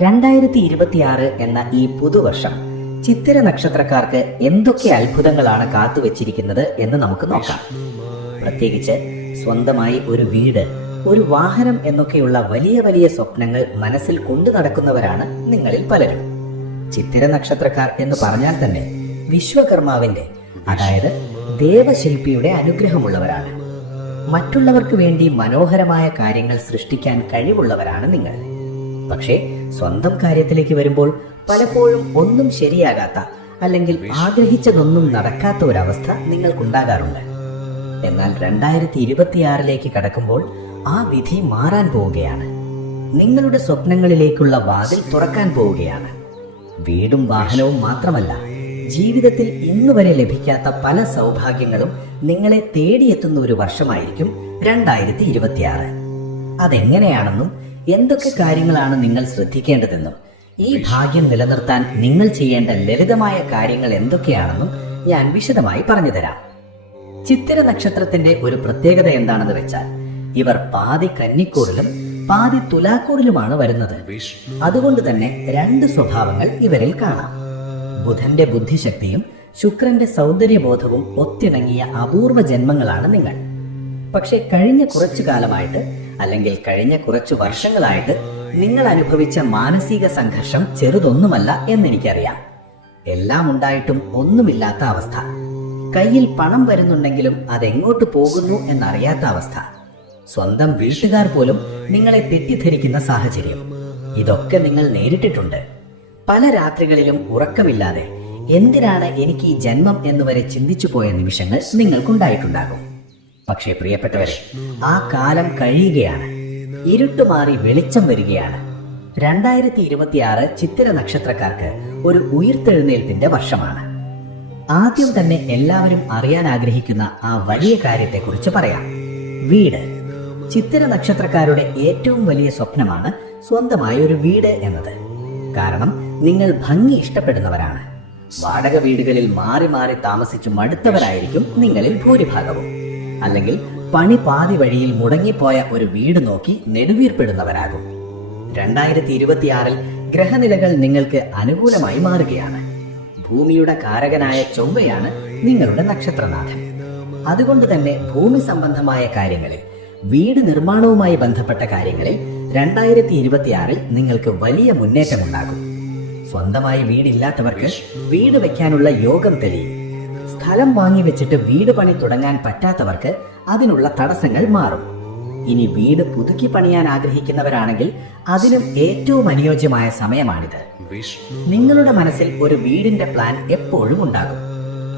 2026 എന്ന ഈ പുതുവർഷം ചിത്തിര നക്ഷത്രക്കാർക്ക് എന്തൊക്കെ അത്ഭുതങ്ങളാണ് കാത്തുവച്ചിരിക്കുന്നത് എന്ന് നമുക്ക് നോക്കാം. പ്രത്യേകിച്ച് സ്വന്തമായി ഒരു വീട്, ഒരു വാഹനം എന്നൊക്കെയുള്ള വലിയ വലിയ സ്വപ്നങ്ങൾ മനസ്സിൽ കൊണ്ടു നടക്കുന്നവരാണ് നിങ്ങളിൽ പലരും. ചിത്തിര നക്ഷത്രക്കാർ എന്ന് പറഞ്ഞാൽ തന്നെ വിശ്വകർമാവിന്റെ, അതായത് ദേവശില്പിയുടെ അനുഗ്രഹമുള്ളവരാണ്. മറ്റുള്ളവർക്ക് വേണ്ടി മനോഹരമായ കാര്യങ്ങൾ സൃഷ്ടിക്കാൻ കഴിവുള്ളവരാണ് നിങ്ങൾ. പക്ഷേ സ്വന്തം കാര്യത്തിലേക്ക് വരുമ്പോൾ പലപ്പോഴും ഒന്നും ശരിയാകാത്ത, അല്ലെങ്കിൽ ആഗ്രഹിച്ചതൊന്നും നടക്കാത്ത ഒരവസ്ഥ നിങ്ങൾക്കുണ്ടാകാറുണ്ട്. എന്നാൽ 2026 കടക്കുമ്പോൾ ആ വിധി മാറാൻ പോവുകയാണ്. നിങ്ങളുടെ സ്വപ്നങ്ങളിലേക്കുള്ള വാതിൽ തുറക്കാൻ പോവുകയാണ്. വീടും വാഹനവും മാത്രമല്ല, ജീവിതത്തിൽ ഇന്നുവരെ ലഭിക്കാത്ത പല സൗഭാഗ്യങ്ങളും നിങ്ങളെ തേടിയെത്തുന്ന ഒരു വർഷമായിരിക്കും 2026. അതെങ്ങനെയാണെന്നും എന്തൊക്കെ കാര്യങ്ങളാണ് നിങ്ങൾ ശ്രദ്ധിക്കേണ്ടതെന്നും ഈ ഭാഗ്യം നിലനിർത്താൻ നിങ്ങൾ ചെയ്യേണ്ട ലളിതമായ കാര്യങ്ങൾ എന്തൊക്കെയാണെന്നും ഞാൻ വിശദമായി പറഞ്ഞു തരാം. ചിത്തിര നക്ഷത്രത്തിന്റെ ഒരു പ്രത്യേകത എന്താണെന്ന് വെച്ചാൽ, ഇവർ പാതി കന്നിക്കൂറിലും പാതി തുലാക്കൂറിലുമാണ് വരുന്നത്. അതുകൊണ്ട് തന്നെ രണ്ട് സ്വഭാവങ്ങൾ ഇവരിൽ കാണാം. ബുധന്റെ ബുദ്ധിശക്തിയും ശുക്രന്റെ സൗന്ദര്യബോധവും ഒത്തിണങ്ങിയ അപൂർവ ജന്മങ്ങളാണ് നിങ്ങൾ. പക്ഷെ കഴിഞ്ഞ കുറച്ചു കാലമായിട്ട്, അല്ലെങ്കിൽ കഴിഞ്ഞ കുറച്ചു വർഷങ്ങളായിട്ട് നിങ്ങൾ അനുഭവിച്ച മാനസിക സംഘർഷം ചെറുതൊന്നുമല്ല എന്നെനിക്കറിയാം. എല്ലാം ഉണ്ടായിട്ടും ഒന്നുമില്ലാത്ത അവസ്ഥ, കയ്യിൽ പണം വരുന്നുണ്ടെങ്കിലും അതെങ്ങോട്ട് പോകുന്നു എന്നറിയാത്ത അവസ്ഥ, സ്വന്തം വീട്ടുകാർ പോലും നിങ്ങളെ തെറ്റിദ്ധരിക്കുന്ന സാഹചര്യം, ഇതൊക്കെ നിങ്ങൾ നേരിട്ടിട്ടുണ്ട്. പല രാത്രികളിലും ഉറക്കമില്ലാതെ എന്തിനാണ് എനിക്ക് ഈ ജന്മം എന്നുവരെ ചിന്തിച്ചു പോയ നിമിഷങ്ങൾ നിങ്ങൾക്കുണ്ടായിട്ടുണ്ടാകും. പക്ഷേ പ്രിയപ്പെട്ടവരെ, ആ കാലം കഴിയുകയാണ്. ഇരുട്ടുമാറി വെളിച്ചം വരികയാണ്. 2026 ചിത്തിര നക്ഷത്രക്കാർക്ക് ഒരു ഉയിർത്തെഴുന്നേൽപ്പിന്റെ വർഷമാണ്. ആദ്യം തന്നെ എല്ലാവരും അറിയാൻ ആഗ്രഹിക്കുന്ന ആ വലിയ കാര്യത്തെക്കുറിച്ച് പറയാം. വീട്. ചിത്തിര നക്ഷത്രക്കാരുടെ ഏറ്റവും വലിയ സ്വപ്നമാണ് സ്വന്തമായ ഒരു വീട് എന്നത്. കാരണം നിങ്ങൾ ഭംഗി ഇഷ്ടപ്പെടുന്നവരാണ്. വാടക വീടുകളിൽ മാറി മാറി താമസിച്ചു മടുത്തവരായിരിക്കും നിങ്ങളിൽ ഭൂരിഭാഗവും. അല്ലെങ്കിൽ പണി പാതി വഴിയിൽ മുടങ്ങിപ്പോയ ഒരു വീട് നോക്കി നെടുവീർപ്പെടുന്നവരാകും. 2026 ഗ്രഹനിലകൾ നിങ്ങൾക്ക് അനുകൂലമായി മാറുകയാണ്. ഭൂമിയുടെ കാരകനായ ചൊവ്വയാണ് നിങ്ങളുടെ നക്ഷത്രനാഥൻ. അതുകൊണ്ട് തന്നെ ഭൂമി സംബന്ധമായ കാര്യങ്ങളിൽ, വീട് നിർമ്മാണവുമായി ബന്ധപ്പെട്ട കാര്യങ്ങളിൽ 2026 നിങ്ങൾക്ക് വലിയ മുന്നേറ്റമുണ്ടാകും. സ്വന്തമായി വീടില്ലാത്തവർക്ക് വീട് വെക്കാനുള്ള യോഗം തെളിയും. സ്ഥലം വാങ്ങി വെച്ചിട്ട് വീട് പണി തുടങ്ങാൻ പറ്റാത്തവർക്ക് അതിനുള്ള തടസ്സങ്ങൾ മാറും. ഇനി വീട് പുതുക്കി പണിയാൻ ആഗ്രഹിക്കുന്നവരാണെങ്കിൽ അതിനും ഏറ്റവും അനുയോജ്യമായ സമയമാണിത്. നിങ്ങളുടെ മനസ്സിൽ ഒരു വീടിന്റെ പ്ലാൻ എപ്പോഴും ഉണ്ടാകും.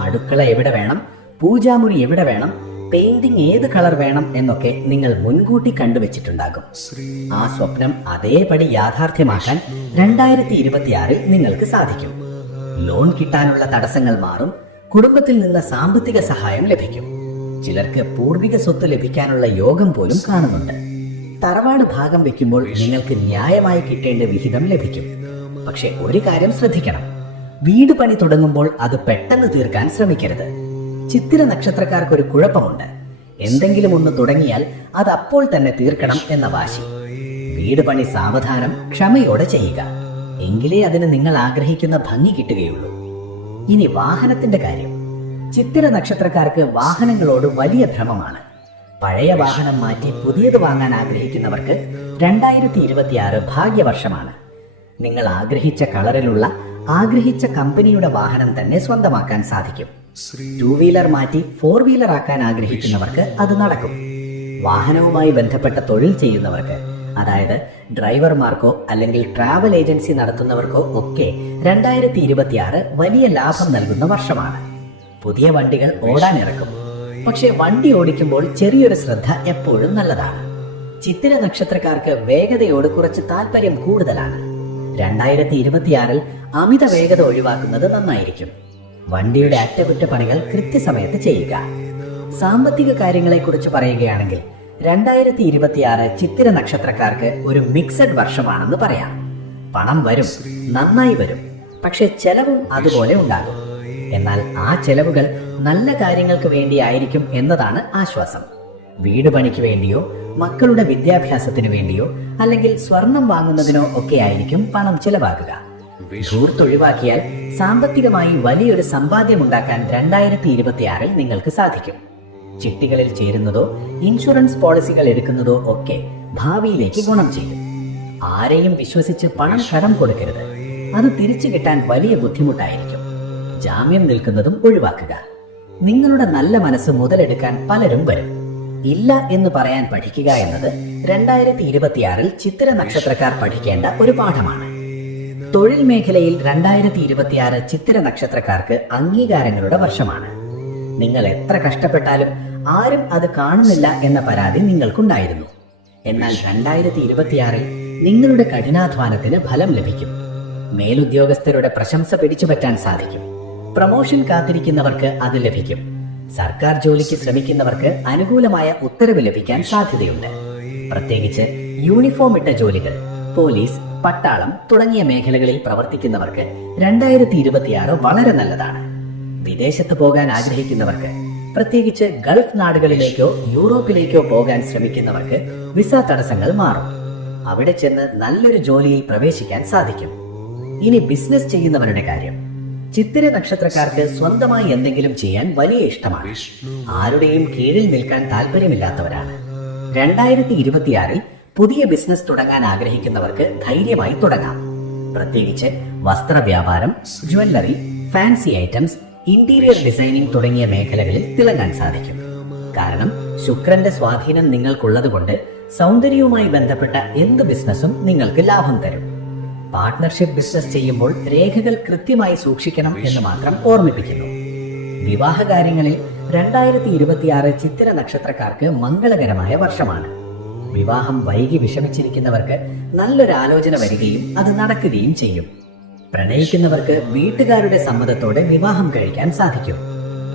അടുക്കള എവിടെ വേണം, പൂജാമുറി എവിടെ വേണം, പെയിന്റിംഗ് ഏത് കളർ വേണം എന്നൊക്കെ നിങ്ങൾ മുൻകൂട്ടി കണ്ടുവച്ചിട്ടുണ്ടാകും. ആ സ്വപ്നം അതേപടി യാഥാർത്ഥ്യമാക്കാൻ 2026 നിങ്ങൾക്ക് സാധിക്കും. ലോൺ കിട്ടാനുള്ള തടസ്സങ്ങൾ മാറും. കുടുംബത്തിൽ നിന്ന് സാമ്പത്തിക സഹായം ലഭിക്കും. ചിലർക്ക് പൂർവിക സ്വത്ത് ലഭിക്കാനുള്ള യോഗം പോലും കാണുന്നുണ്ട്. തറവാട് ഭാഗം വെക്കുമ്പോൾ നിങ്ങൾക്ക് ന്യായമായി കിട്ടേണ്ട വിഹിതം ലഭിക്കും. പക്ഷെ ഒരു കാര്യം ശ്രദ്ധിക്കണം, വീട് പണി തുടങ്ങുമ്പോൾ അത് പെട്ടെന്ന് തീർക്കാൻ ശ്രമിക്കരുത്. ചിത്തിര നക്ഷത്രക്കാർക്കൊരു കുഴപ്പമുണ്ട്. എന്തെങ്കിലും ഒന്ന് തുടങ്ങിയാൽ അത് അപ്പോൾ തന്നെ തീർക്കണം എന്ന വാശി. വീട് പണി സാവധാനം, ക്ഷമയോടെ ചെയ്യുക. എങ്കിലേ അതിന് നിങ്ങൾ ആഗ്രഹിക്കുന്ന ഭംഗി കിട്ടുകയുള്ളൂ. ഇനി വാഹനത്തിന്റെ കാര്യം. ചിത്തിര നക്ഷത്രക്കാർക്ക് വാഹനങ്ങളോട് വലിയ ഭ്രമമാണ്. പഴയ വാഹനം മാറ്റി പുതിയത് വാങ്ങാൻ ആഗ്രഹിക്കുന്നവർക്ക് 2026 ഭാഗ്യവർഷമാണ്. നിങ്ങൾ ആഗ്രഹിച്ച കളറിലുള്ള, ആഗ്രഹിച്ച കമ്പനിയുടെ വാഹനം തന്നെ സ്വന്തമാക്കാൻ സാധിക്കും. 2 വീലർ മാറ്റി 4 വീലർ ആക്കാൻ ആഗ്രഹിക്കുന്നവർക്ക് അത് നടക്കും. വാഹനവുമായി ബന്ധപ്പെട്ട തൊഴിൽ ചെയ്യുന്നവർക്ക്, അതായത് ഡ്രൈവർമാർക്കോ അല്ലെങ്കിൽ ട്രാവൽ ഏജൻസി നടത്തുന്നവർക്കോ ഒക്കെ 2026 വലിയ ലാഭം നൽകുന്ന വർഷമാണ്. പുതിയ വണ്ടികൾ ഓടാനിറക്കും. പക്ഷെ വണ്ടി ഓടിക്കുമ്പോൾ ചെറിയൊരു ശ്രദ്ധ എപ്പോഴും നല്ലതാണ്. ചിത്തിര നക്ഷത്രക്കാർക്ക് വേഗതയോട് കുറച്ച് താല്പര്യം കൂടുതലാണ്. 2026 അമിത വേഗത ഒഴിവാക്കുന്നത് നന്നായിരിക്കും. വണ്ടിയുടെ അറ്റകുറ്റപ്പണികൾ കൃത്യസമയത്ത് ചെയ്യുക. സാമ്പത്തിക കാര്യങ്ങളെക്കുറിച്ച് പറയുകയാണെങ്കിൽ 2026 ചിത്തിര നക്ഷത്രക്കാർക്ക് ഒരു മിക്സഡ് വർഷമാണെന്ന് പറയാം. പണം വരും, നന്നായി വരും. പക്ഷെ ചെലവും അതുപോലെ ഉണ്ടാകും. എന്നാൽ ആ ചെലവുകൾ നല്ല കാര്യങ്ങൾക്ക് വേണ്ടിയായിരിക്കും എന്നതാണ് ആശ്വാസം. വീട് പണിക്ക് വേണ്ടിയോ മക്കളുടെ വിദ്യാഭ്യാസത്തിനു വേണ്ടിയോ അല്ലെങ്കിൽ സ്വർണം വാങ്ങുന്നതിനോ ഒക്കെ ആയിരിക്കും പണം ചെലവാക്കുക. ധൂർത്തൊഴിവാക്കിയാൽ സാമ്പത്തികമായി വലിയൊരു സമ്പാദ്യമുണ്ടാക്കാൻ 2026 നിങ്ങൾക്ക് സാധിക്കും. ചിട്ടികളിൽ ചേരുന്നതോ ഇൻഷുറൻസ് പോളിസികൾ എടുക്കുന്നതോ ഒക്കെ ഭാവിയിലേക്ക് ഗുണം ചെയ്യും. ആരെയും വിശ്വസിച്ച് പണം കടം കൊടുക്കരുത്. അത് തിരിച്ചു കിട്ടാൻ വലിയ ബുദ്ധിമുട്ടായിരിക്കും. ജാമ്യം നിൽക്കുന്നതും ഒഴിവാക്കുക. നിങ്ങളുടെ നല്ല മനസ്സ് മുതലെടുക്കാൻ പലരും വരും. ഇല്ല എന്ന് പറയാൻ പഠിക്കുക എന്നത് 2026 ചിത്തിര നക്ഷത്രക്കാർ പഠിക്കേണ്ട ഒരു പാഠമാണ്. തൊഴിൽ മേഖലയിൽ 2026 ചിത്തിര നക്ഷത്രക്കാർക്ക് അംഗീകാരങ്ങളുടെ വർഷമാണ്. നിങ്ങൾ എത്ര കഷ്ടപ്പെട്ടാലും ആരും അത് കാണുന്നില്ല എന്ന പരാതി നിങ്ങൾക്കുണ്ടായിരുന്നു. എന്നാൽ 2026 നിങ്ങളുടെ കഠിനാധ്വാനത്തിന് ഫലം ലഭിക്കും. മേലുദ്യോഗസ്ഥരുടെ പ്രശംസ പിടിച്ചുപറ്റാൻ സാധിക്കും. പ്രമോഷൻ കാത്തിരിക്കുന്നവർക്ക് അത് ലഭിക്കും. സർക്കാർ ജോലിക്ക് ശ്രമിക്കുന്നവർക്ക് അനുകൂലമായ ഉത്തരവ് ലഭിക്കാൻ സാധ്യതയുണ്ട്. പ്രത്യേകിച്ച് യൂണിഫോം ഇട്ട ജോലികൾ, പോലീസ്, പട്ടാളം തുടങ്ങിയ മേഖലകളിൽ പ്രവർത്തിക്കുന്നവർക്ക് 2026 വളരെ നല്ലതാണ്. വിദേശത്ത് പോകാൻ ആഗ്രഹിക്കുന്നവർക്ക്, പ്രത്യേകിച്ച് ഗൾഫ് നാടുകളിലേക്കോ യൂറോപ്പിലേക്കോ പോകാൻ ശ്രമിക്കുന്നവർക്ക് വിസ തടസ്സങ്ങൾ മാറും. അവിടെ ചെന്ന് നല്ലൊരു ജോലിയിൽ പ്രവേശിക്കാൻ സാധിക്കും. ഇനി ബിസിനസ് ചെയ്യുന്നവരുടെ കാര്യം. ചിത്തിര നക്ഷത്രക്കാർക്ക് സ്വന്തമായി എന്തെങ്കിലും ചെയ്യാൻ വലിയ ഇഷ്ടമാണ്. ആരുടെയും കീഴിൽ നിൽക്കാൻ താല്പര്യമില്ലാത്തവരാണ്. 2026 പുതിയ ബിസിനസ് തുടങ്ങാൻ ആഗ്രഹിക്കുന്നവർക്ക് ധൈര്യമായി തുടങ്ങാം. പ്രത്യേകിച്ച് വസ്ത്രവ്യാപാരം, jewellery, fancy items, interior designing തുടങ്ങിയ മേഖലകളിൽ തിളങ്ങാൻ സാധിക്കും. കാരണം ശുക്രന്റെ സ്വാധീനം നിങ്ങൾക്കുള്ളതുകൊണ്ട് സൗന്ദര്യവുമായി ബന്ധപ്പെട്ട എന്ത് ബിസിനസ്സും നിങ്ങൾക്ക് ലാഭം തരും. പാർട്ട്ണർഷിപ്പ് ബിസിനസ് ചെയ്യുമ്പോൾ രേഖകൾ കൃത്യമായി സൂക്ഷിക്കണം എന്ന് മാത്രം ഓർമ്മിപ്പിക്കുന്നു. വിവാഹകാര്യങ്ങളിൽ 2026 ചിത്തിര നക്ഷത്രക്കാർക്ക് മംഗളകരമായ വർഷമാണ്. വിവാഹം വൈകി വിഷമിച്ചിരിക്കുന്നവർക്ക് നല്ലൊരു ആലോചന വരികയും അത് നടക്കുകയും ചെയ്യും. പ്രണയിക്കുന്നവർക്ക് വീട്ടുകാരുടെ സമ്മതത്തോടെ വിവാഹം കഴിക്കാൻ സാധിക്കും.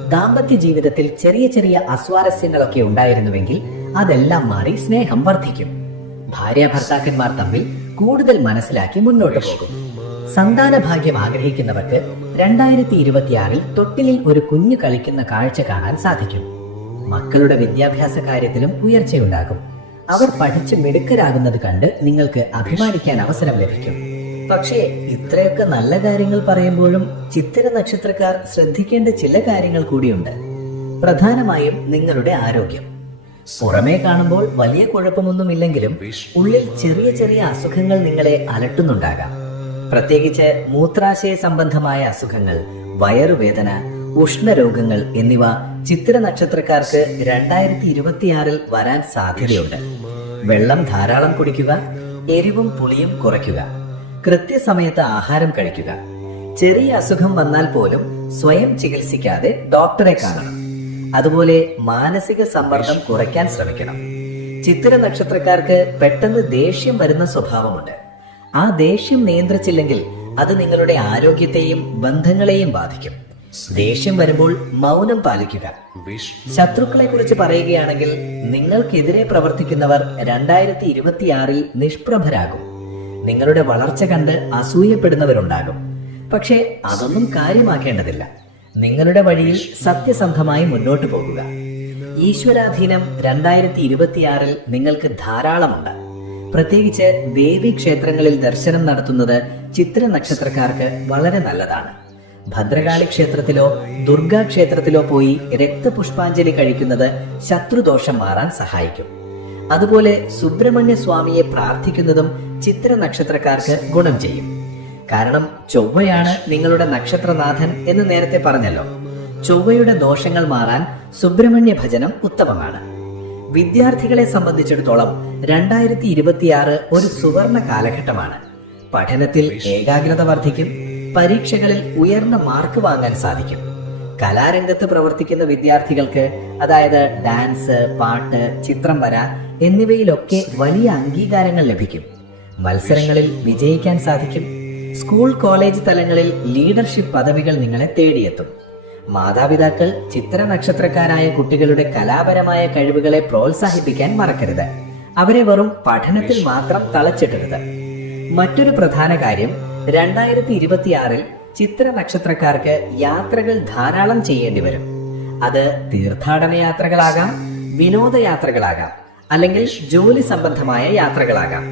ദാമ്പത്യ ജീവിതത്തിൽ ചെറിയ ചെറിയ അസ്വാരസ്യങ്ങളൊക്കെ ഉണ്ടായിരുന്നുവെങ്കിൽ അതെല്ലാം മാറി സ്നേഹം വർദ്ധിക്കും. ഭാര്യ ഭർത്താക്കന്മാർ തമ്മിൽ കൂടുതൽ മനസ്സിലാക്കി മുന്നോട്ട് പോകും. സന്താന ഭാഗ്യം ആഗ്രഹിക്കുന്നവർക്ക് 2026 തൊട്ടിലിൽ ഒരു കുഞ്ഞു കളിക്കുന്ന കാഴ്ച കാണാൻ സാധിക്കും. മക്കളുടെ വിദ്യാഭ്യാസ കാര്യത്തിലും ഉയർച്ചയുണ്ടാകും. അവർ പഠിച്ച് മിടുക്കരാകുന്നത് കണ്ട് നിങ്ങൾക്ക് അഭിമാനിക്കാൻ അവസരം ലഭിക്കും. പക്ഷേ ഇത്രയൊക്കെ നല്ല കാര്യങ്ങൾ പറയുമ്പോഴും ചിത്തിര നക്ഷത്രക്കാർ ശ്രദ്ധിക്കേണ്ട ചില കാര്യങ്ങൾ കൂടിയുണ്ട്. പ്രധാനമായും നിങ്ങളുടെ ആരോഗ്യം. പുറമേ കാണുമ്പോൾ വലിയ കുഴപ്പമൊന്നുമില്ലെങ്കിലും ഉള്ളിൽ ചെറിയ ചെറിയ അസുഖങ്ങൾ നിങ്ങളെ അലട്ടുന്നുണ്ടാകാം. പ്രത്യേകിച്ച് മൂത്രാശയ സംബന്ധമായ അസുഖങ്ങൾ, വയറുവേദന, ഉഷ്ണരോഗങ്ങൾ എന്നിവ ചിത്തിര നക്ഷത്രക്കാർക്ക് 2026 വരാൻ സാധ്യതയുണ്ട്. വെള്ളം ധാരാളം കുടിക്കുക, എരിവും പുളിയും കുറയ്ക്കുക, കൃത്യസമയത്ത് ആഹാരം കഴിക്കുക. ചെറിയ അസുഖം വന്നാൽ പോലും സ്വയം ചികിത്സിക്കാതെ ഡോക്ടറെ കാണണം. അതുപോലെ മാനസിക സമ്മർദ്ദം കുറയ്ക്കാൻ ശ്രമിക്കണം. ചിത്തിര നക്ഷത്രക്കാർക്ക് പെട്ടെന്ന് ദേഷ്യം വരുന്ന സ്വഭാവമുണ്ട്. ആ ദേഷ്യം നിയന്ത്രിച്ചില്ലെങ്കിൽ അത് നിങ്ങളുടെ ആരോഗ്യത്തെയും ബന്ധങ്ങളെയും ബാധിക്കും. ദേഷ്യം വരുമ്പോൾ മൗനം പാലിക്കുക. ശത്രുക്കളെ കുറിച്ച് പറയുകയാണെങ്കിൽ നിങ്ങൾക്കെതിരെ പ്രവർത്തിക്കുന്നവർ 2026 നിഷ്പ്രഭരാകും. നിങ്ങളുടെ വളർച്ച കണ്ട് അസൂയപ്പെടുന്നവരുണ്ടാകും. പക്ഷേ അതൊന്നും കാര്യമാക്കേണ്ടതില്ല. നിങ്ങളുടെ വഴിയിൽ സത്യസന്ധമായി മുന്നോട്ട് പോകുക. ഈശ്വരാധീനം 2026 നിങ്ങൾക്ക് ധാരാളമുണ്ട്. പ്രത്യേകിച്ച് ദേവീ ക്ഷേത്രങ്ങളിൽ ദർശനം നടത്തുന്നത് ചിത്തിര നക്ഷത്രക്കാർക്ക് വളരെ നല്ലതാണ്. ഭദ്രകാളി ക്ഷേത്രത്തിലോ ദുർഗാ ക്ഷേത്രത്തിലോ പോയി രക്തപുഷ്പാഞ്ജലി കഴിക്കുന്നത് ശത്രുദോഷം മാറാൻ സഹായിക്കും. അതുപോലെ സുബ്രഹ്മണ്യ സ്വാമിയെ പ്രാർത്ഥിക്കുന്നതും ചിത്തിര നക്ഷത്രക്കാർക്ക് ഗുണം ചെയ്യും. കാരണം ചൊവ്വയാണ് നിങ്ങളുടെ നക്ഷത്രനാഥൻ എന്ന് നേരത്തെ പറഞ്ഞല്ലോ. ചൊവ്വയുടെ ദോഷങ്ങൾ മാറാൻ സുബ്രഹ്മണ്യ ഭജനം ഉത്തമമാണ്. വിദ്യാർത്ഥികളെ സംബന്ധിച്ചിടത്തോളം 2026 ഒരു സുവർണ കാലഘട്ടമാണ്. പഠനത്തിൽ ഏകാഗ്രത വർദ്ധിക്കും. പരീക്ഷകളിൽ ഉയർന്ന മാർക്ക് വാങ്ങാൻ സാധിക്കും. കലാരംഗത്ത് പ്രവർത്തിക്കുന്ന വിദ്യാർത്ഥികൾക്ക്, അതായത് ഡാൻസ്, പാട്ട്, ചിത്രം വര എന്നിവയിലൊക്കെ വലിയ അംഗീകാരങ്ങൾ ലഭിക്കും. മത്സരങ്ങളിൽ വിജയിക്കാൻ സാധിക്കും. സ്കൂൾ കോളേജ് തലങ്ങളിൽ ലീഡർഷിപ്പ് പദവികൾ നിങ്ങളെ തേടിയെത്തും. മാതാപിതാക്കൾ ചിത്തിര നക്ഷത്രക്കാരായ കുട്ടികളുടെ കലാപരമായ കഴിവുകളെ പ്രോത്സാഹിപ്പിക്കാൻ മറക്കരുത്. അവരെ വെറും പഠനത്തിൽ മാത്രം തളച്ചിടരുത്. മറ്റൊരു പ്രധാന കാര്യം, 2026 ചിത്തിര നക്ഷത്രക്കാർക്ക് യാത്രകൾ ധാരാളം ചെയ്യേണ്ടി വരും. അത് തീർത്ഥാടന യാത്രകളാകാം, വിനോദയാത്രകളാകാം, അല്ലെങ്കിൽ ജോലി സംബന്ധമായ യാത്രകളാകാം.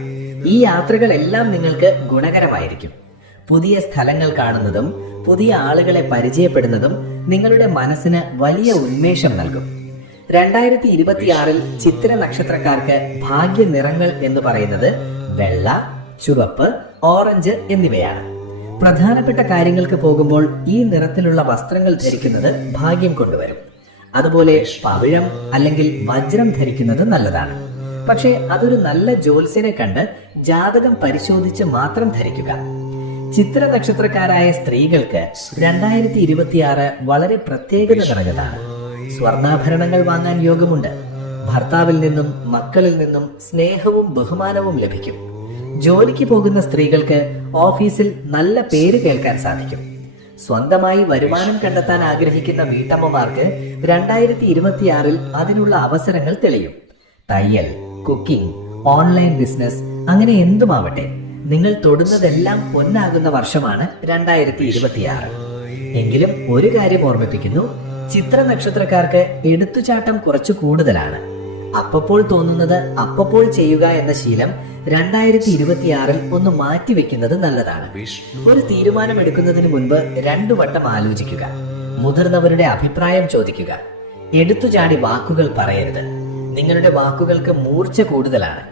ഈ യാത്രകളെല്ലാം നിങ്ങൾക്ക് ഗുണകരമായിരിക്കും. പുതിയ സ്ഥലങ്ങൾ കാണുന്നതും പുതിയ ആളുകളെ പരിചയപ്പെടുന്നതും നിങ്ങളുടെ മനസ്സിന് വലിയ ഉന്മേഷം നൽകും. 2026 ചിത്തിര നക്ഷത്രക്കാർക്ക് ഭാഗ്യ നിറങ്ങൾ എന്ന് പറയുന്നത് വെള്ള, ചുവപ്പ്, ഓറഞ്ച് എന്നിവയാണ്. പ്രധാനപ്പെട്ട കാര്യങ്ങൾക്ക് പോകുമ്പോൾ ഈ നിറത്തിലുള്ള വസ്ത്രങ്ങൾ ധരിക്കുന്നത് ഭാഗ്യം കൊണ്ടുവരും. അതുപോലെ പവിഴം അല്ലെങ്കിൽ വജ്രം ധരിക്കുന്നത് നല്ലതാണ്. പക്ഷേ അതൊരു നല്ല ജ്യോത്സ്യനെ കണ്ട് ജാതകം പരിശോധിച്ച് മാത്രം ധരിക്കുക. ചിത്ര നക്ഷത്രക്കാരായ സ്ത്രീകൾക്ക് 2026 വളരെ പ്രത്യേകത നിറഞ്ഞതാണ്. സ്വർണ്ണാഭരണങ്ങൾ വാങ്ങാൻ യോഗമുണ്ട്. ഭർത്താവിൽ നിന്നും മക്കളിൽ നിന്നും സ്നേഹവും ബഹുമാനവും ലഭിക്കും. ജോലിക്ക് പോകുന്ന സ്ത്രീകൾക്ക് ഓഫീസിൽ നല്ല പേര് കേൾക്കാൻ സാധിക്കും. സ്വന്തമായി വരുമാനം കണ്ടെത്താൻ ആഗ്രഹിക്കുന്ന വീട്ടമ്മമാർക്ക് 2026 അതിനുള്ള അവസരങ്ങൾ തെളിയും. തയ്യൽ, കുക്കിംഗ്, ഓൺലൈൻ ബിസിനസ്, അങ്ങനെ എന്തുമാവട്ടെ, നിങ്ങൾ തൊടുന്നതെല്ലാം പൊന്നാകുന്ന വർഷമാണ് 2026. എങ്കിലും ഒരു കാര്യം ഓർമ്മിപ്പിക്കുന്നു, ചിത്ര നക്ഷത്രക്കാർക്ക് എടുത്തുചാട്ടം കുറച്ചു കൂടുതലാണ്. അപ്പപ്പോൾ തോന്നുന്നത് അപ്പപ്പോൾ ചെയ്യുക എന്ന ശീലം 2026 ഒന്ന് മാറ്റിവെക്കുന്നത് നല്ലതാണ്. ഒരു തീരുമാനം എടുക്കുന്നതിന് മുൻപ് 2 വട്ടം ആലോചിക്കുക. മുതിർന്നവരുടെ അഭിപ്രായം ചോദിക്കുക. എടുത്തുചാടി വാക്കുകൾ പറയരുത്. നിങ്ങളുടെ വാക്കുകൾക്ക് മൂർച്ച കൂടുതലാണ്.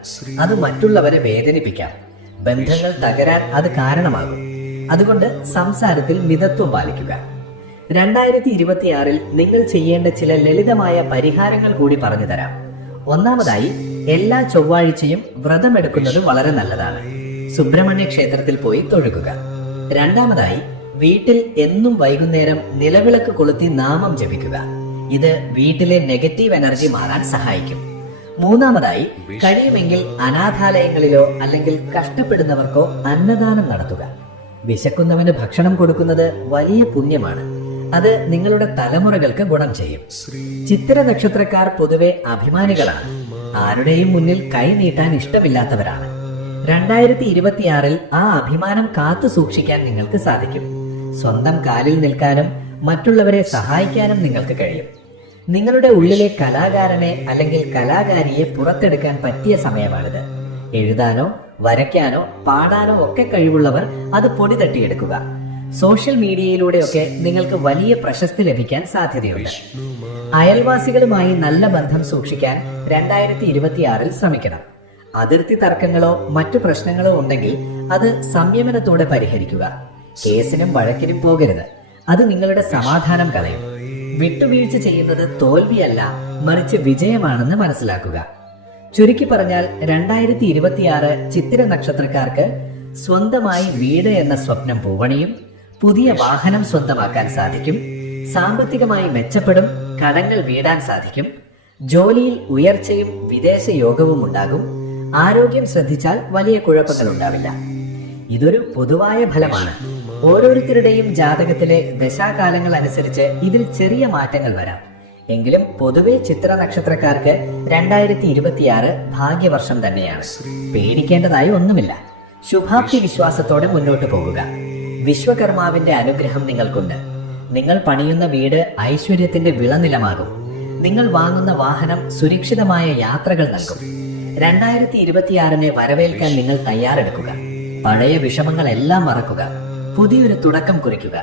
അത് മറ്റുള്ളവരെ വേദനിപ്പിക്കാം. ബന്ധങ്ങൾ തകരാൻ അത് കാരണമാകും. അതുകൊണ്ട് സംസാരത്തിൽ മിതത്വം പാലിക്കുക. 2026 നിങ്ങൾ ചെയ്യേണ്ട ചില ലളിതമായ പരിഹാരങ്ങൾ കൂടി പറഞ്ഞു തരാം. ഒന്നാമതായി, എല്ലാ ചൊവ്വാഴ്ചയും വ്രതമെടുക്കുന്നത് വളരെ നല്ലതാണ്. സുബ്രഹ്മണ്യ ക്ഷേത്രത്തിൽ പോയി തൊഴുകുക. രണ്ടാമതായി, വീട്ടിൽ എന്നും വൈകുന്നേരം നിലവിളക്ക് കൊളുത്തി നാമം ജപിക്കുക. ഇത് വീട്ടിലെ നെഗറ്റീവ് എനർജി മാറാൻ സഹായിക്കും. മൂന്നാമതായി, കഴിയുമെങ്കിൽ അനാഥാലയങ്ങളിലോ അല്ലെങ്കിൽ കഷ്ടപ്പെടുന്നവർക്കോ അന്നദാനം നടത്തുക. വിശക്കുന്നവന് ഭക്ഷണം കൊടുക്കുന്നത് വലിയ പുണ്യമാണ്. അത് നിങ്ങളുടെ തലമുറകൾക്ക് ഗുണം ചെയ്യും. ചിത്തിര നക്ഷത്രക്കാർ പൊതുവെ അഭിമാനികളാണ്. ആരുടെയും മുന്നിൽ കൈ നീട്ടാൻ ഇഷ്ടമില്ലാത്തവരാണ്. 2026 ആ അഭിമാനം കാത്തു സൂക്ഷിക്കാൻ നിങ്ങൾക്ക് സാധിക്കും. സ്വന്തം കാലിൽ നിൽക്കാനും മറ്റുള്ളവരെ സഹായിക്കാനും നിങ്ങൾക്ക് കഴിയും. നിങ്ങളുടെ ഉള്ളിലെ കലാകാരനെ അല്ലെങ്കിൽ കലാകാരിയെ പുറത്തെടുക്കാൻ പറ്റിയ സമയമാണിത്. എഴുതാനോ വരയ്ക്കാനോ പാടാനോ ഒക്കെ കഴിവുള്ളവർ അത് പൊടി തട്ടിയെടുക്കുക. സോഷ്യൽ മീഡിയയിലൂടെയൊക്കെ നിങ്ങൾക്ക് വലിയ പ്രശസ്തി ലഭിക്കാൻ സാധ്യതയുണ്ട്. അയൽവാസികളുമായി നല്ല ബന്ധം സൂക്ഷിക്കാൻ 2026 ശ്രമിക്കണം. അതിർത്തി തർക്കങ്ങളോ മറ്റു പ്രശ്നങ്ങളോ ഉണ്ടെങ്കിൽ അത് സംയമനത്തോടെ പരിഹരിക്കുക. കേസിനും വഴക്കിനും പോകരുത്. അത് നിങ്ങളുടെ സമാധാനം കളയും. വിട്ടുവീഴ്ച ചെയ്യുന്നത് തോൽവിയല്ല, മറിച്ച് വിജയമാണെന്ന് മനസ്സിലാക്കുക. ചുരുക്കി പറഞ്ഞാൽ 2026 ചിത്തിര നക്ഷത്രക്കാർക്ക് സ്വന്തമായി വീട് എന്ന സ്വപ്നം പൂവണിയും, പുതിയ വാഹനം സ്വന്തമാക്കാൻ സാധിക്കും, സാമ്പത്തികമായി മെച്ചപ്പെടും, കടങ്ങൾ വീടാൻ സാധിക്കും, ജോലിയിൽ ഉയർച്ചയും വിദേശ യോഗവും ഉണ്ടാകും. ആരോഗ്യം ശ്രദ്ധിച്ചാൽ വലിയ കുഴപ്പങ്ങൾ ഉണ്ടാവില്ല. ഇതൊരു പൊതുവായ ഫലമാണ്. ഓരോരുത്തരുടെയും ജാതകത്തിലെ ദശാകാലങ്ങൾ അനുസരിച്ച് ഇതിൽ ചെറിയ മാറ്റങ്ങൾ വരാം. എങ്കിലും പൊതുവെ ചിത്ര നക്ഷത്രക്കാർക്ക് 2026 ഭാഗ്യവർഷം തന്നെയാണ്. പേടിക്കേണ്ടതായി ഒന്നുമില്ല. ശുഭാപ്തി വിശ്വാസത്തോടെ മുന്നോട്ട് പോകുക. വിശ്വകർമാവിന്റെ അനുഗ്രഹം നിങ്ങൾക്കുണ്ട്. നിങ്ങൾ പണിയുന്ന വീട് ഐശ്വര്യത്തിന്റെ വിളനിലമാകും. നിങ്ങൾ വാങ്ങുന്ന വാഹനം സുരക്ഷിതമായ യാത്രകൾ നൽകും. 2026 വരവേൽക്കാൻ നിങ്ങൾ തയ്യാറെടുക്കുക. പഴയ വിഷമങ്ങളെല്ലാം മറക്കുക. പുതിയൊരു തുടക്കം കുറിക്കുക.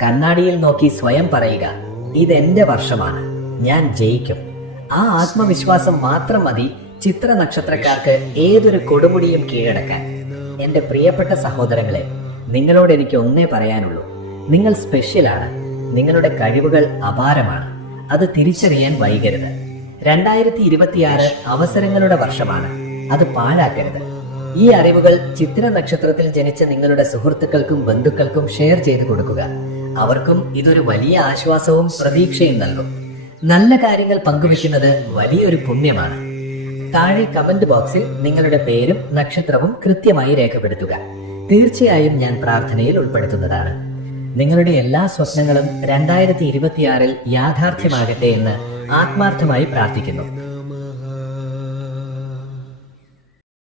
കണ്ണാടിയിൽ നോക്കി സ്വയം പറയുക, ഇതെന്റെ വർഷമാണ്, ഞാൻ ജയിക്കും. ആ ആത്മവിശ്വാസം മാത്രം മതി ചിത്ര നക്ഷത്രക്കാർക്ക് ഏതൊരു കൊടുമുടിയും കീഴടക്കാൻ. എന്റെ പ്രിയപ്പെട്ട സഹോദരങ്ങളെ, നിങ്ങളോട് എനിക്ക് ഒന്നേ പറയാനുള്ളൂ. നിങ്ങൾ സ്പെഷ്യലാണ്. നിങ്ങളുടെ കഴിവുകൾ അപാരമാണ്. അത് തിരിച്ചറിയാൻ വൈകരുത്. 2026 അവസരങ്ങളുടെ വർഷമാണ്. അത് പാഴാക്കരുത്. ഈ അറിവുകൾ ചിത്ര നക്ഷത്രത്തിൽ ജനിച്ച നിങ്ങളുടെ സുഹൃത്തുക്കൾക്കും ബന്ധുക്കൾക്കും ഷെയർ ചെയ്ത് കൊടുക്കുക. അവർക്കും ഇതൊരു വലിയ ആശ്വാസവും പ്രതീക്ഷയും നൽകും. നല്ല കാര്യങ്ങൾ പങ്കുവെക്കുന്നത് വലിയൊരു പുണ്യമാണ്. താഴെ കമന്റ് ബോക്സിൽ നിങ്ങളുടെ പേരും നക്ഷത്രവും കൃത്യമായി രേഖപ്പെടുത്തുക. തീർച്ചയായും ഞാൻ പ്രാർത്ഥനയിൽ ഉൾപ്പെടുത്തുന്നതാണ്. നിങ്ങളുടെ എല്ലാ സ്വപ്നങ്ങളും 2026 യാഥാർത്ഥ്യമാകട്ടെ എന്ന് ആത്മാർത്ഥമായി പ്രാർത്ഥിക്കുന്നു.